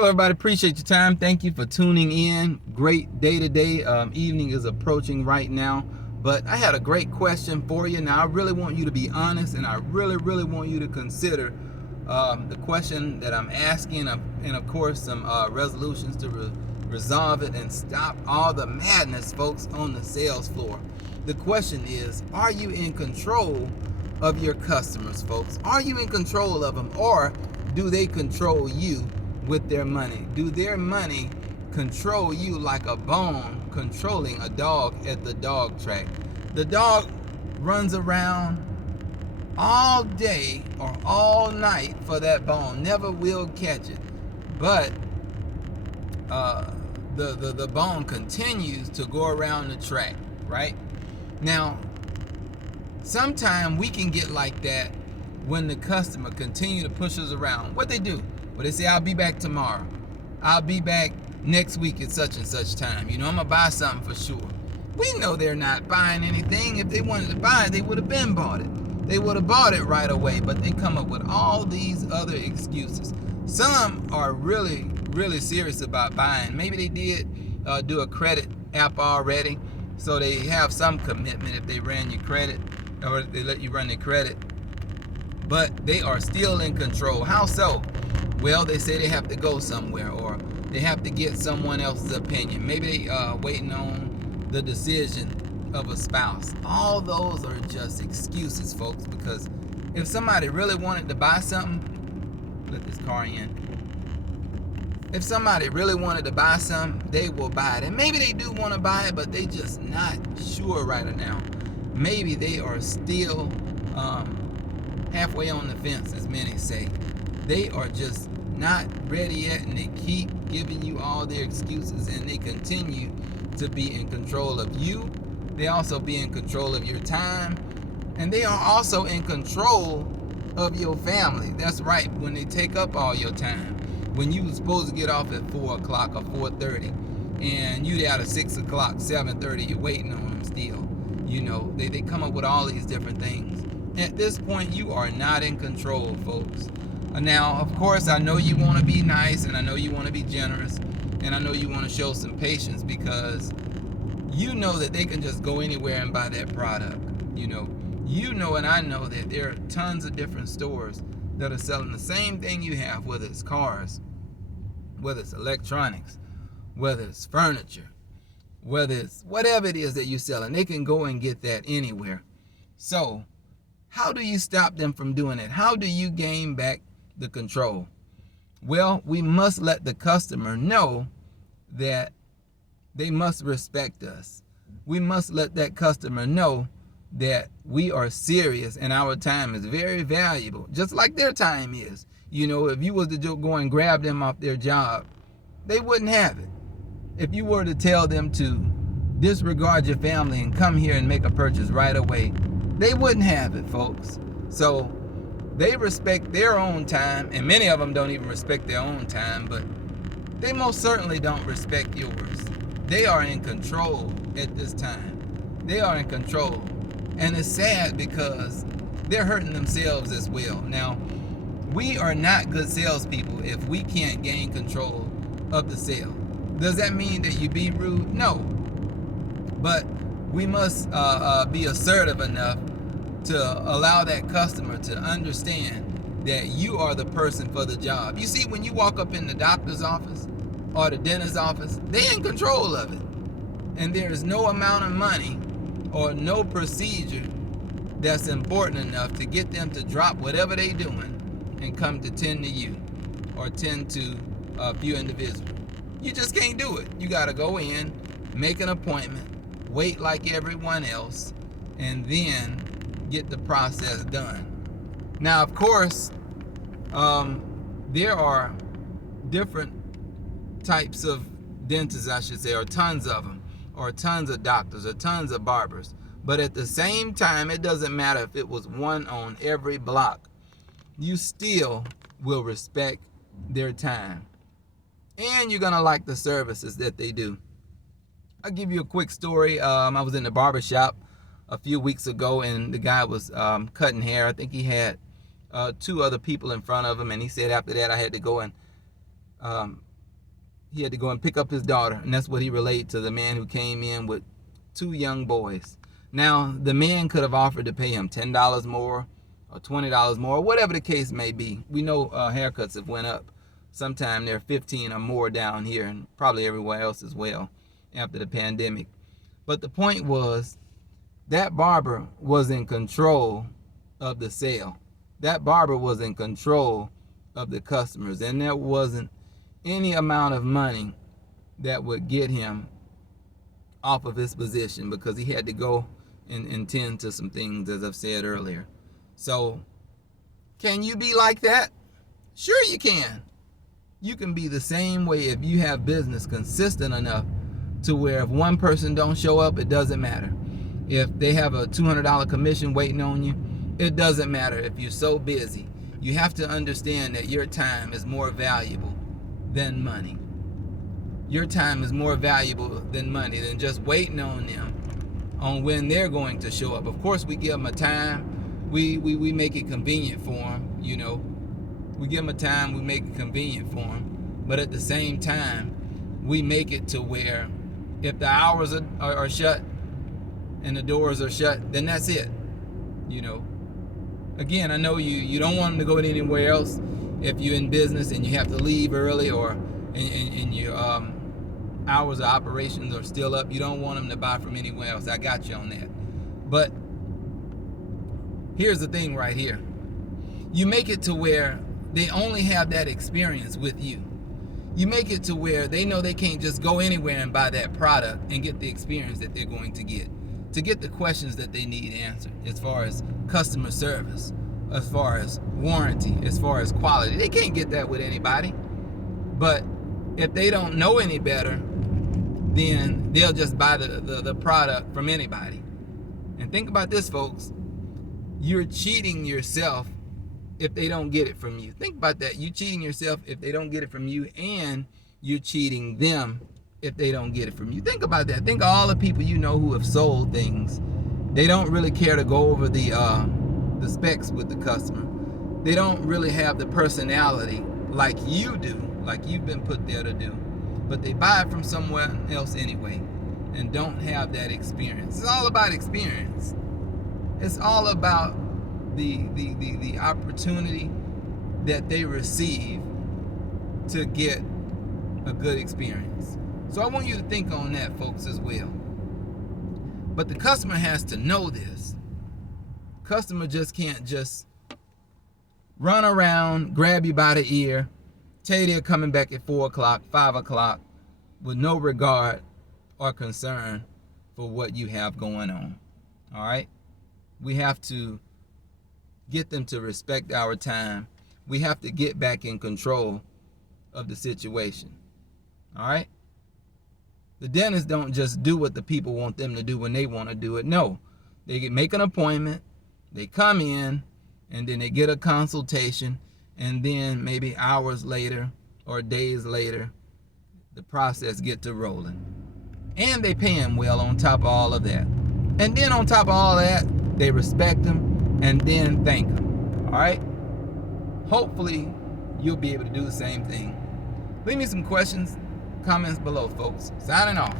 Hello, everybody. Appreciate your time. Thank you for tuning in. Great day today. Evening is approaching right now. But I had a great question for you. Now, I really want you to be honest, and I really want you to consider the question that I'm asking, and of course, some resolutions to resolve it and stop all the madness, folks, on the sales floor. The question is, are you in control of your customers, folks? Are you in control of them, or do they control you with their money? Do their money control you like a bone controlling a dog at the dog track? The dog runs around all day or all night for that bone, never will catch it. But the bone continues to go around the track, right? Now, sometimes we can get like that when the customer continue to push us around. What they do? Well, they say, I'll be back tomorrow. I'll be back next week at such and such time. I'm going to buy something for sure. We know they're not buying anything. If they wanted to buy it, they would have been bought it. They would have bought it right away, but they come up with all these other excuses. Some are really serious about buying. Maybe they did do a credit app already, so they have some commitment if they ran your credit, or they let you run their credit. But they are still in control. How so? Well, they say they have to go somewhere, or they have to get someone else's opinion. Maybe they waiting on the decision of a spouse. All those are just excuses, folks, because if somebody really wanted to buy something, let this car in. If somebody really wanted to buy something, they will buy it. And maybe they do want to buy it, but they just not sure right now. Maybe they are still halfway on the fence, as many say. They are just not ready yet, and they keep giving you all their excuses, and they continue to be in control of you. They also be in control of your time, and they are also in control of your family. That's right, when they take up all your time. When you were supposed to get off at 4 o'clock or 4:30, and you out at 6 o'clock, 7:30, you're waiting on them still. They come up with all these different things. At this point, you are not in control, folks. Now, of course, I know you want to be nice, and I know you want to be generous, and I know you want to show some patience, because you know that they can just go anywhere and buy that product. And I know that there are tons of different stores that are selling the same thing you have, whether it's cars, whether it's electronics, whether it's furniture, whether it's whatever it is that you're selling. They can go and get that anywhere. So, how do you stop them from doing it? How do you gain back the control? Well, we must let the customer know that they must respect us. We must let that customer know that we are serious and our time is very valuable, just like their time is. If you was to go and grab them off their job, they wouldn't have it. If you were to tell them to disregard your family and come here and make a purchase right away, they wouldn't have it, folks. So they respect their own time, and many of them don't even respect their own time, but they most certainly don't respect yours. They are in control at this time. They are in control. And it's sad because they're hurting themselves as well. Now, we are not good salespeople if we can't gain control of the sale. Does that mean that you be rude? No. But we must be assertive enough to allow that customer to understand that you are the person for the job. You see, when you walk up in the doctor's office or the dentist's office, they're in control of it. And there is no amount of money or no procedure that's important enough to get them to drop whatever they're doing and come to tend to you or tend to a few individuals. You just can't do it. You got to go in, make an appointment, wait like everyone else, and then get the process done. Now, of course, there are different types of dentists, I should say, or tons of them, or tons of doctors, or tons of barbers. But at the same time, it doesn't matter if it was one on every block. You still will respect their time. And you're going to like the services that they do. I'll give you a quick story. I was in the barber shop a few weeks ago, and the guy was cutting hair. I think he had 2 other people in front of him, and he said after that I had to go and he had to go and pick up his daughter, and that's what he relayed to the man who came in with 2 young boys. Now, the man could have offered to pay him $10 more or $20 more, whatever the case may be. We know haircuts have went up. Sometime they're 15 or more down here, and probably everywhere else as well after the pandemic. But the point was, that barber was in control of the sale. That barber was in control of the customers, and there wasn't any amount of money that would get him off of his position, because he had to go and tend to some things, as I've said earlier. So, can you be like that? Sure you can. You can be the same way if you have business consistent enough to where if one person don't show up, it doesn't matter. If they have a $200 commission waiting on you, it doesn't matter if you're so busy. You have to understand that your time is more valuable than money. Your time is more valuable than money, than just waiting on them on when they're going to show up. Of course, we give them a time. We make it convenient for them, you know. We give them a time, we make it convenient for them. But at the same time, we make it to where if the hours are shut and the doors are shut, then that's it, you know. Again, I know you don't want them to go anywhere else if you're in business and you have to leave early, or and your hours of operations are still up. You don't want them to buy from anywhere else. I got you on that. But here's the thing right here. You make it to where they only have that experience with you. You make it to where they know they can't just go anywhere and buy that product and get the experience that they're going to get the questions that they need answered, as far as customer service, as far as warranty, as far as quality. They can't get that with anybody. But if they don't know any better, then they'll just buy the product from anybody. And think about this, folks. You're cheating yourself if they don't get it from you. Think about that. You're cheating yourself if they don't get it from you, and you're cheating them if they don't get it from you. Think about that. Think of all the people you know who have sold things. They don't really care to go over the specs with the customer. They don't really have the personality like you do, like you've been put there to do. But they buy it from somewhere else anyway and don't have that experience. It's all about experience. It's all about the opportunity that they receive to get a good experience. So I want you to think on that, folks, as well. But the customer has to know this. Customer just can't just run around, grab you by the ear, tell you they're coming back at 4 o'clock, 5 o'clock, with no regard or concern for what you have going on. All right? We have to get them to respect our time. We have to get back in control of the situation. All right? The dentists don't just do what the people want them to do when they want to do it. No. They make an appointment, they come in, and then they get a consultation, and then maybe hours later or days later, the process gets to rolling. And they pay them well on top of all of that. And then on top of all that, they respect them and then thank them. All right? Hopefully, you'll be able to do the same thing. Leave me some questions, comments below, folks. Signing off.